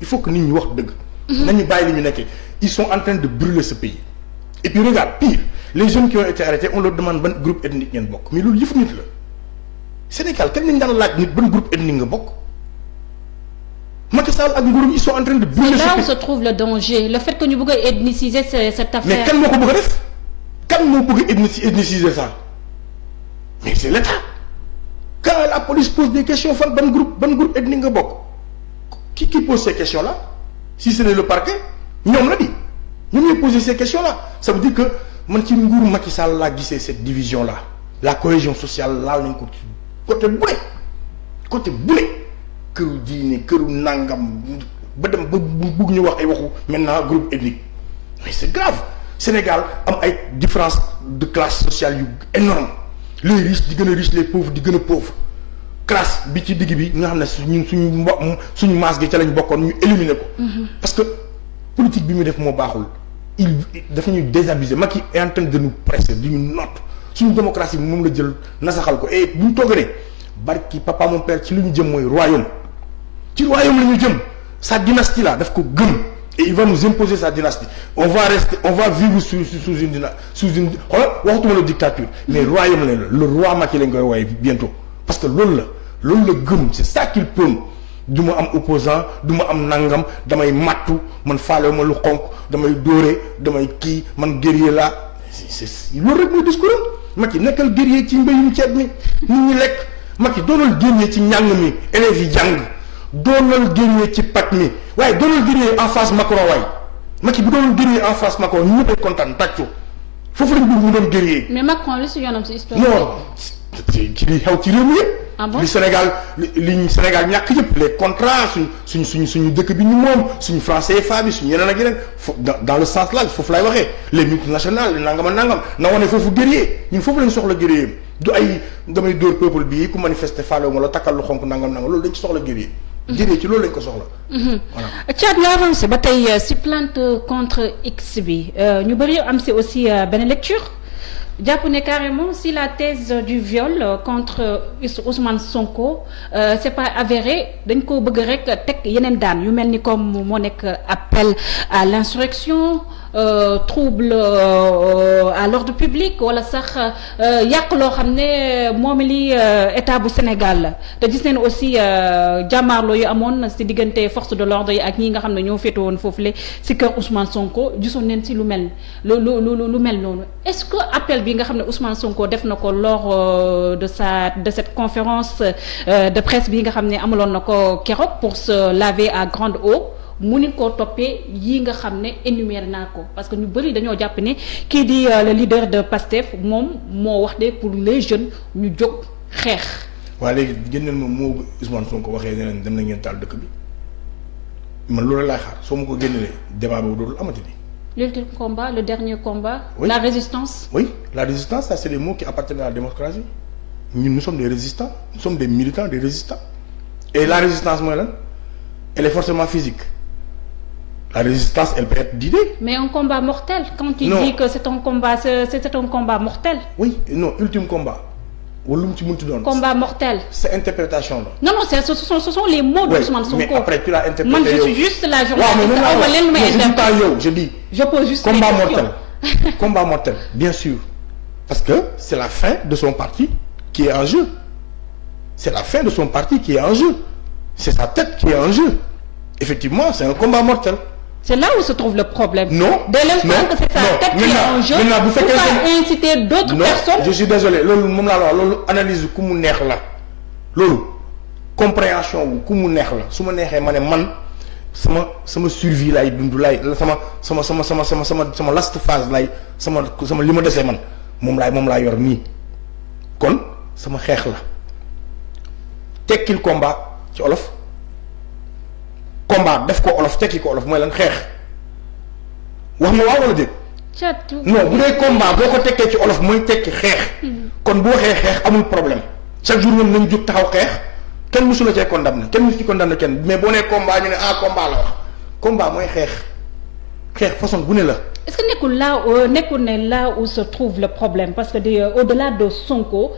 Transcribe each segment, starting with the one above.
il faut que nit ñi wax dëgg. nañu bàyyi li ñu nekkee ils sont en train de brûler ce pays. et puis regarde pire les jeunes qui ont été arrêtés on leur demande ban groupe ethnique ngeen bokk mais loolu yëfu nit la Sénégal kañ lañ daan laaj nit ban groupe ethnique nga bokk. Macky Sall ak nguuram ils sont en train de brûler. c'est là où se trouve le danger le fait que ñu bëgg a ethniciser cette affaire. mais kan moo ko bëgg a def kan moo bëgg a ethniciser ça mais c'est l'État quand la police pose des questions fan ban groupe ethnique nga bokk qui pose ces questions là si ce n'est le parquet ñoom la di ñoom ñooy poser ces questions là ça veut dire que man ci nguuru Macky Sall laa gisee cette division là la cohésion sociale laal nañ ko côté bu ne këru diine këru nangam ba dem ba bugg ñu wax ay waxu maintenant groupe ethnique mais c'est grave Sénégal am ay différence de classe sociale yu énorme les riches di gën a riche les pauvres di gën a pauvre classe bi ci digg bi nga xam ne suñu maas gi ca lañ bokkoon ñu éliminer ko. parce que politique bi mu def moo baaxul dafa ñuy désabusé Macky est en train de nous presser di ñu noot suñu démocratie bi moom la jël nasaxal ko et bu ñu toogee barki papa mon père ci li ñu jëm mooy royaume ci royaume la ñu jëm sa dynastie là daf ko gëm et il va nous imposer sa dynastie on va vivre sous une xoolal waxtuma la dictature mais royaume la le roi Macky lañ koy wooye bientôt parce que loolu la gëm c'est ça qu'il prône du ma am opposant du ma am nangam damay mattu man faale ma lu xonk damay dóore damay kii man guerrier la c'est loolu rek mooy discours am Macky nekkal guerrier ci mbéyum ceeb mi nit ñi lekk Macky doonal guerrier ci njàng mi élèves yi jàng doonal guerrier ci pàcc mi waaye doonal guerrier en face Macron waay Macky bu doonal guerrier en face Macron ñu ñëppay kontaan tàccu foofu lañ bëgg mu doon guerrier. mais Macron li si yoonam si histoire. non ci li xew ci réew mi yëpp. ah bon li Sénégal li Sénégal ñàkk yëpp les contrats suñu dëkk bi ñu moom suñu franc CFA bi suñu yeneen ak yeneen dans le sens là foofu laay waxee les multinationales les nangam na wane foofu guerrier ñun foofu lañ soxla guerrier du ay damay dóor peuple bii ku manifester faale ma la takkal lu xonk nangam loolu dañ ci soxla guerrier. guerrier ci loolu lañ ko soxla. voilà Thiat nga avancé ba tey si plainte contre X bi ñu bëri am si aussi benn lecture. jàpp ne carrément si la thèse du viol contre Ousmane Sonko c'est pas avéré dañ ko bëgg rek teg yeneen daan yu mel ni comme moo nekk appel à l'insurrection trouble à l'ordre public wala sax yàq loo xam ne moom li état bu Sénégal la te gis nañ aussi jàmmaarloo yu amoon si diggante force de l'ordre yi ak ñi nga xam ne ñoo féete woon foofule si kër Ousmane Sonko gisoon nañ si lu mel noonu est-ce que appel bi nga xam ne Ousmane Sonko def na ko lors de cette conférence de presse bi nga xam ne amaloon na ko keroog pour se laver à grande eau mu ni koo toppee yii nga xam ne énuméré naa ko parce que ñu bëri dañoo jàpp ne kii di le leader de PASTEF moom moo wax de pour les jeunes ñu jóg xeex. waaw léegi génneel ma moo Ousmane Sonko waxee ne leen dem na ngeen taal dëkk bi man loolu laay xaar soo ma ko génnelee débat boobu dootul amati bi. L'ultime combat, le dernier combat, oui. La résistance. Oui, la résistance, ça c'est des mots qui appartiennent à la démocratie. Nous sommes des résistants, nous sommes des militants, des résistants. Et la résistance, moi, là, elle est forcément physique. La résistance, elle peut être d'idées. Mais un combat mortel, quand tu dis que c'est un combat mortel. Oui, non, ultime combat. Combat mortel. C'est interprétation là. Non, ce sont les mots de Ousmane Sonko. Mais après tu l'as interprété. Moi je suis juste la journaliste. Je dis. Je pose juste combat mortel. Combat mortel, bien sûr. Parce que c'est la fin de son parti qui est en jeu. C'est la fin de son parti qui est en jeu. C'est sa tête qui est en jeu. Effectivement, c'est un combat mortel. C'est là où se trouve le problème. Non. Dès l'instant que c'est sa tête qui est en jeu, pourquoi inciter d'autres personnes? Je suis désolé. Loolu analyse ku mu neex la. Loolu compréhension wu ku mu neex la. Su ma neexee ma ne man sama survie lay dund lay sama last phase lay sama li ma desee man moom laa yor nii kon sama xeex la tekkil combat ci olof combat def ko olof tekki ko olof mooy lan xeex wax ma waaw wala déet non bu dee combat boo ko tekkee ci olof mooy tekki xeex kon bu waxee xeex amul problème chaque jour ñoom nañ jóg taxaw xeex kenn mësu la cee condamné kenn mësu ci condamné kenn mais boo nee combat ñu ne combat la wax combat mooy xeex façon bu ne la est-ce que nekkul ne là où se trouve le problème parce que au-delà de Sonko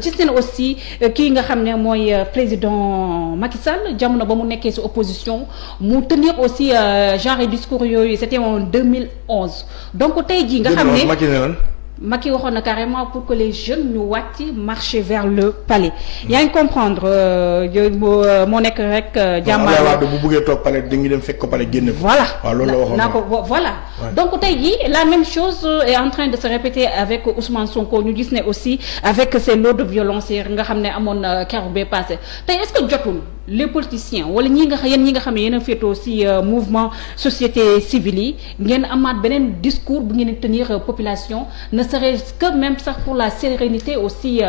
gis nañ aussi kii nga xam ne mooy président Macky Sall jamono ba mu nekkee ci opposition mu tenir aussi genre discours yooyu c'était en 2011 donc tey jii nga xam ne Macky waxoon na carrément pour que les jeunes ñu wàcc marcher vers le palais. yaa ngi comprendre moo nekk rek. jàmmaarloo bu buggee toog palais dañuy dem fekk ko palais génne ko. voilà waaw loolu la waxoon naa ko voilà. donc tey jii la même chose est en train de se répéter avec Ousmane Sonko ñu gis ne aussi avec ces lots de violence yi nga xam ne amoon keroog bee passé tey est-ce que jotul les politiciens wala ñi nga xam ne yéen a féetoo ci mouvement société civile yi ngeen amaat beneen discours bu ngeen tenir population ne serait-ce que même sax pour la sérénité aussi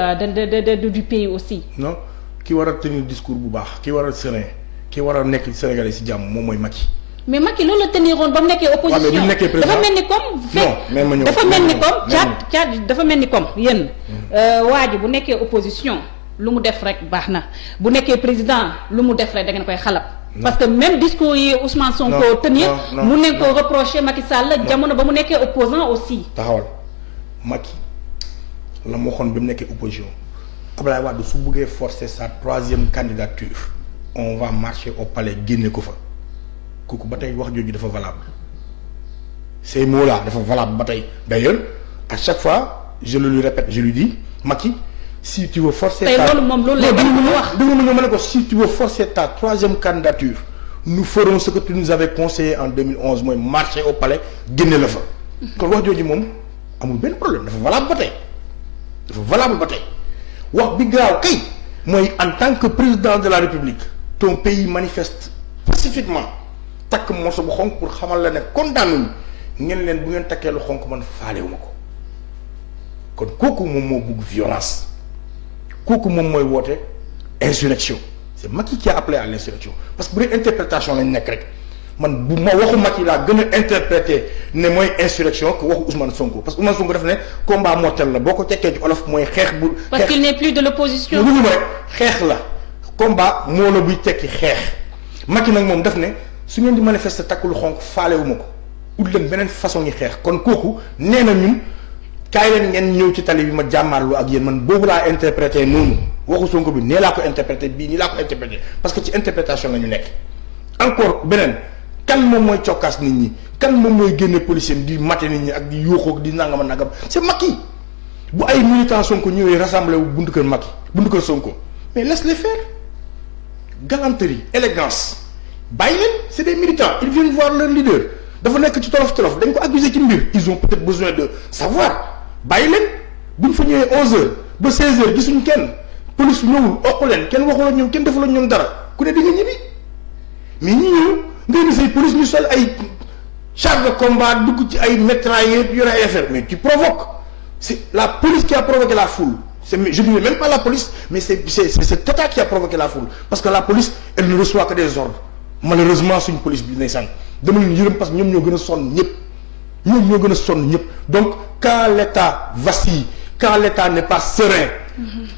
du pays aussi. non ki war a tenir discours bu baax ki war a serein ki war a nekk Sénégalais ci jàmm moom mooy Macky. mais Macky loolu la teniroon ba mu nekkee opposition dafa mel ni comme dafa mel ni comme Tchad dafa mel ni comme yéen waa ji bu nekkee opposition lu mu def rek baax na bu nekkee président lu mu def rek da ngeen koy xalab parce que même discours yi Ousmane Sonko tenir mu ne ko reprocher Macky Sall jamono ba mu nekkee opposant aussi taxawal Macky la mu waxoon bi mu nekkee opposition Abdoulaye Wade su bëggee forcer sa 3e candidature on va marcher au palais génne ko fa kooku ba tey wax jooju dafa valable ces mots là dafa valable ba tey d'ailleurs à chaque fois je le lui répète je lui dis Macky si tu veux forcer tey loolu moom loolu lay wax déglu ma ne ko si tu veux forcer ta 3e candidature nous ferons ce que tu nous avais conseillé en 2011 mooy marcher au palais génne la fa kon wax jooju moom amul benn problème dafa valable ba tey wax bi gaaw kay mooy en tant que président de la République ton pays manifeste pacifiquement takk morso bu xonk pour xamal la ne kontaan ngeen leen bu ngeen takkee lu xonk man faalewuma ko kon kooku moom moo bugg violence kooku moom mooy woote insurrection c'est Macky qui a appelé à l'insurrection parce que bu dee interprétation lañ nekk rek man bu ma waxu Macky laa gën a interprété ne mooy insurrection que waxu Ousmane Sonko parce que Ousmane Sonko daf ne combat mortel la boo ko tekkee ci olof mooy xeex bu. parce qu'il n'est plus de l'opposition. lu ma rek xeex la combat moo la buy tekki xeex Macky nag moom daf ne su ngeen di manifester takku lu xonk faalewuma ko ut leen beneen façon yi xeex kon kooku nee na ñun kaay leen ngeen ñëw ci tali bi ma jàmmaarlu ak yéen man boobu laa interprété noonu waxu Sonko bi nee laa ko interprété bii nii laa ko interprété parce que ci interprétation la ñu nekk encore beneen. kan moom mooy cokkaas nit ñi kan moom mooy génne policier di mate nit ñi ak di yuuxoo di nangama nangam c'est Macky bu ay militants Sonko ñëwee rassemblé wu buntu kër Macky buntu kër Sonko mais laisse-les faire galanterie élégance bàyyi leen c'est des militants ils viennent voir leur leader dafa nekk ci tolof dañ ko accuser ci mbir ils ont peut-être besoin de savoir bàyyi leen buñ fa ñëwee 11h ba 16h gisuñ kenn police ñëwul okk leen kenn waxula ñoom kenn defula ñoom dara ku ne di nga ñibbi mais ñi ñëw ngay gis ay police ñu sol ay chars de combat dugg ci ay mitrailleurs yore ay affaire mais tu provoques c'est la police qui a provoqué la foule je ne dirais même pas la police mais c'est cet état qui a provoqué la foule parce que la police elle ne reçoit que des ordres malheureusement suñ police bi ndeysaan dama leen yërëm parce que ñoom ñoo gën a sonn ñëpp donc quand l'État vacille quand l'État n'est pas serein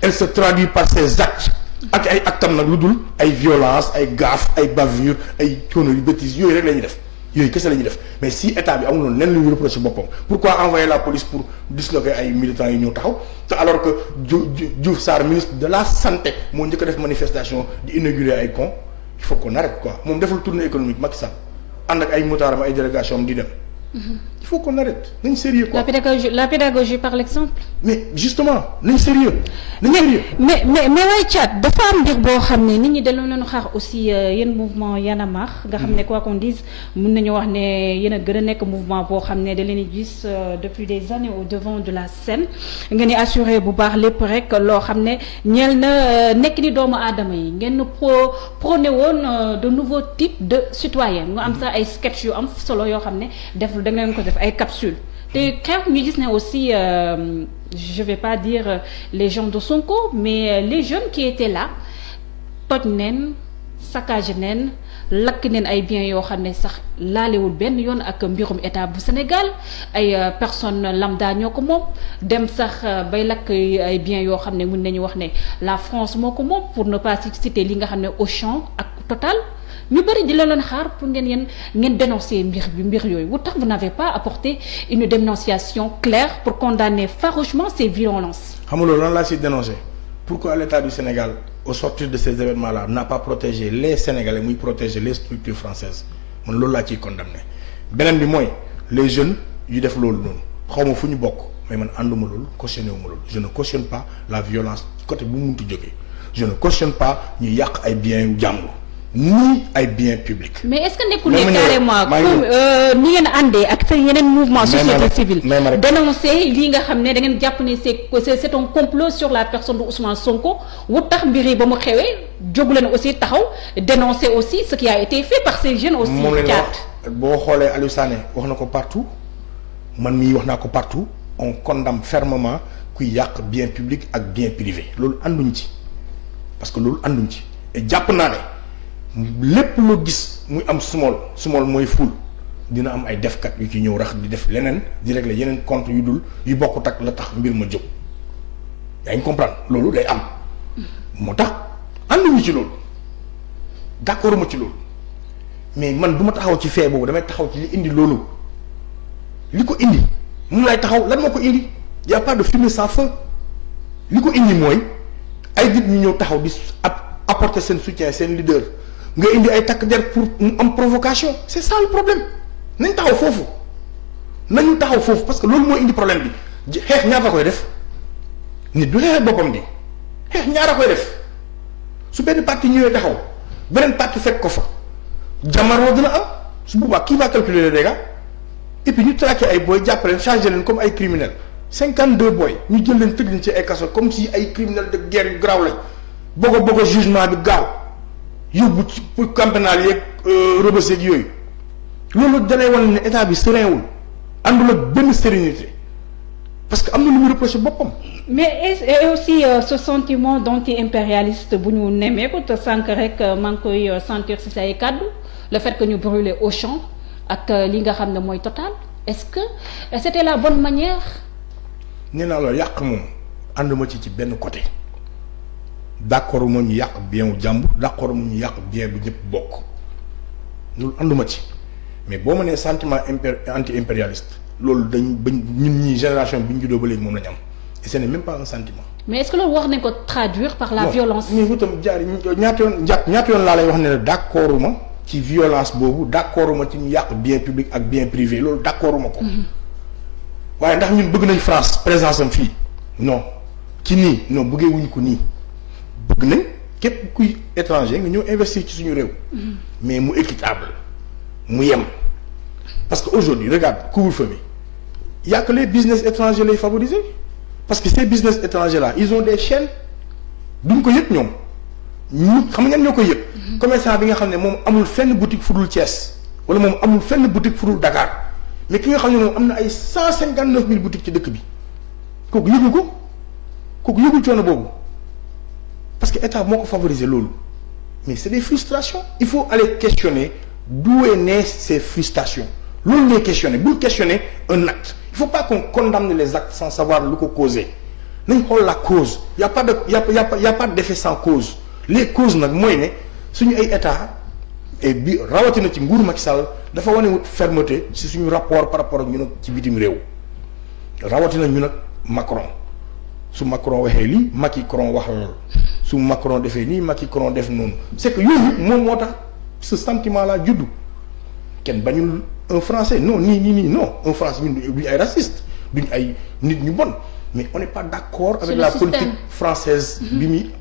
elle se traduit par ses actes ak ay actam nag lu dul ay violence ay gaffe ay bavure ay conneries bêtises yooyu rek la ñuy def yooyu kese la ñuy def mais si état bi amul noonu lenn lu ñu reproché boppam pourquoi envoyer la police pour disloquer ay militants yi ñëw taxaw te alors que Diouf Sarr ministre de la santé moo njëkk a def manifestation di inaugurer ay pont il faut qu'on arrête quoi moom deful tournée économique Macky Sall ànd ak ay motaaram ay délégation am di dem il faut qu'on arrête nañ sérieux quoi la pédagogie par l'exemple. mais justement nañ sérieux mais waaye Thiat dafa am mbir boo xam ne nit ñi dañoo leen xaar aussi yéen mouvement Y'en a marre nga xam ne quoi qu'on dise mun nañu wax ne yéen a gën a nekk mouvement boo xam ne da leen di gis depuis des années au devant de la scène nga ni assuré bu baax lépp rek loo xam ne ñeel na nekk ni doomu aadama yi ngeen prôné woon de nouveaux types de citoyens nga am sax ay sketch yu am solo yoo xam ne da ngeen ko def ay capsules te xew ñu gis ne aussi je vais pas dire les gens de Sonko mais les jeunes qui étaient là toj neen saccage neen lakk neen ay biens yoo xam ne sax laalewul benn yoon ak mbirum état bu Sénégal ay personnes lambda ñoo ko moom dem sax bay lakk ay biens yoo xam ne mun nañu wax ne la France moo ko moom pour ne pas citer li nga xam ne Auchan ak Total ñu bëri di la leen xaar pour ngeen dénoncer mbir yooyu wu tax vous n'avez pas apporté une dénonciation claire pour condamner farouchement ces violences. xam nga loolu lan laa si dénoncer pourquoi l'État du Sénégal au sortir de ces événements là n'a pas protégé les Sénégalais muy protéger les structures françaises man loolu laa ciy condamné beneen bi mooy les jeunes yu def loolu noonu xaw ma fu ñu bokk mais man ànduma loolu cautionné wu ma loolu je ne cautionne pas la violence côté bu mu munti jógee je ne cautionne pas ñu yàq ay biens yu jàmbur ni ay biens publics. mais est-ce que nekkul ne carrément comme ni ngeen àndee ak seen yeneen mouvement société civile dénoncer lii nga xam ne da ngeen jàpp ne c'est un complot sur la personne de Ousmane Sonko wu tax mbir yi ba mu xewee jógu leen aussi taxaw dénoncer aussi ce qui a été fait par ces jeunes aussi. moom la boo xoolee Aliou Sané wax na ko partout man mii wax naa ko partout. on condamne fermement kuy yàq bien public ak bien privé loolu ànduñ ci parce que loolu ànduñ ci et jàpp naa ne lépp loo gis muy am small mooy ful dina am ay defkat yu ci ñëw rax di def leneen di régler yeneen compte yu bokkut ak la tax mbir ma jóg yaa ngi comprendre loolu day am moo tax ànduñu ci loolu d'accord ma ci loolu mais man du ma taxaw ci fee boobu damay taxaw ci li indi loolu li ko indi mun laay taxaw lan moo ko indi y a pas de fumée sans feu li ko indi mooy ay nit ñu ñëw taxaw di apporter seen soutien seen leader nga indi ay takk der pour mu am provocation c'est ça le problème nañ taxaw foofu parce que loolu moo indi problème bi xeex ñaata koy def nit du xeexee boppam di xeex ñaara koy def su benn parti ñëwee taxaw beneen parti fekk ko fa jamaroo dina am su boobaa kii va calculer les dégâts et puis ñu traqué ay booy jàppaleen chargé leen comme ay criminels 52 booy ñu jël leen tëj leen ci ay kaso comme si ay criminels de guerre yu garaaw lañ bëgg a jugement bi gaaw yóbbu ci camp pénal yeeg Rebeuss yeeg yooyu loolu danay wane ne état bi serein wul àndul ak benn sérénité parce que am na lu muy reproché boppam. mais et aussi ce sentiment d'anti-impérialiste bu ñu nemmeeku te sànq rek maa ngi koy sentir ci say kàddu le fait que ñu brûler Auchan ak li nga xam ne mooy Total est-ce que c'était la bonne manière. nee naa la yàq moom ànduma ci benn côté d'accord moo ñu yàq bien wu jàmbur d'accord moo ñu yàq bien bu ñëpp bokk loolu ànduma ci mais boo ma nee sentiment anti-impérialiste loolu bañ ñun ñii génération bi ñu juddoo ba léegi moom lañu am et ce n'est même pas un sentiment. mais est-ce que loolu wax nañ ko traduire par la violence. mais itam jaar ñaata yoon laa lay wax ne la d'accord ma ci violence boobu d'accord ma ci ñu yàq bien public ak bien privé loolu d'accord ma ko. waaye ndax ñun bëgg nañ France présence am fii non ci nii non bëggee wuñ ko nii bëgg nañ képp kuy étranger nga ñëw investir ci suñu réew. mais mu équitable mu yem parce que aujourd'hui regarde couvre-feu bi y a que les business étrangers lay favoriser parce que ces business étrangers là ils ont des chaînes duñ ko yëg ñoom ñu xam nga ñoo koy yëg. commerçant bi nga xam ne moom amul fenn boutique fudul Thiès wala moom amul fenn boutique fudul Dakar. mais ki nga xam ne moom am na ay 159 000 boutiques ci dëkk bi kooku yëgul ko kooku yëgul coono boobu parce que état moo ko favoriser loolu mais c'est des frustrations il faut aller questionner d'où est né ces frustrations loolu ngay questionner bul questionner un acte il faut pas qu'on condamne les actes sans savoir lu ko causer nañ xool la cause y a pas d'effet sans cause les causes nag mooy ne suñu ay état et bi rawatina ci nguuru Macky Sall dafa wane wut fermeté ci suñu rapport par rapport ak ñu nag ci bitim réew rawatina ñu nag Macron su Macron waxee lii Macron wax loolu su Macron defee nii Macron def noonu c'est que yooyu moom moo tax ce sentiment là juddu kenn bañul un français non nii non un français ñun duñu ay raciste duñu ay nit ñu bon mais on n'est pas d'accord avec la politique française bi muy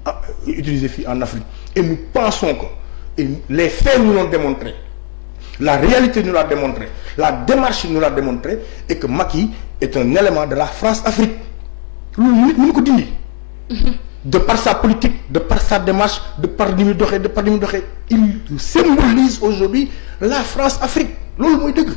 utiliser fii en Afrique et nous pensons que et les faits nous l'ont démontré la réalité nous l'a démontré la démarche nous l'a démontré et que Macky est un élément de la France-Afrique loolu nit mënu ko dindi de par sa politique de par sa démarche de par ni muy doxee il symbolise aujourd'hui la France-Afrique loolu mooy dëgg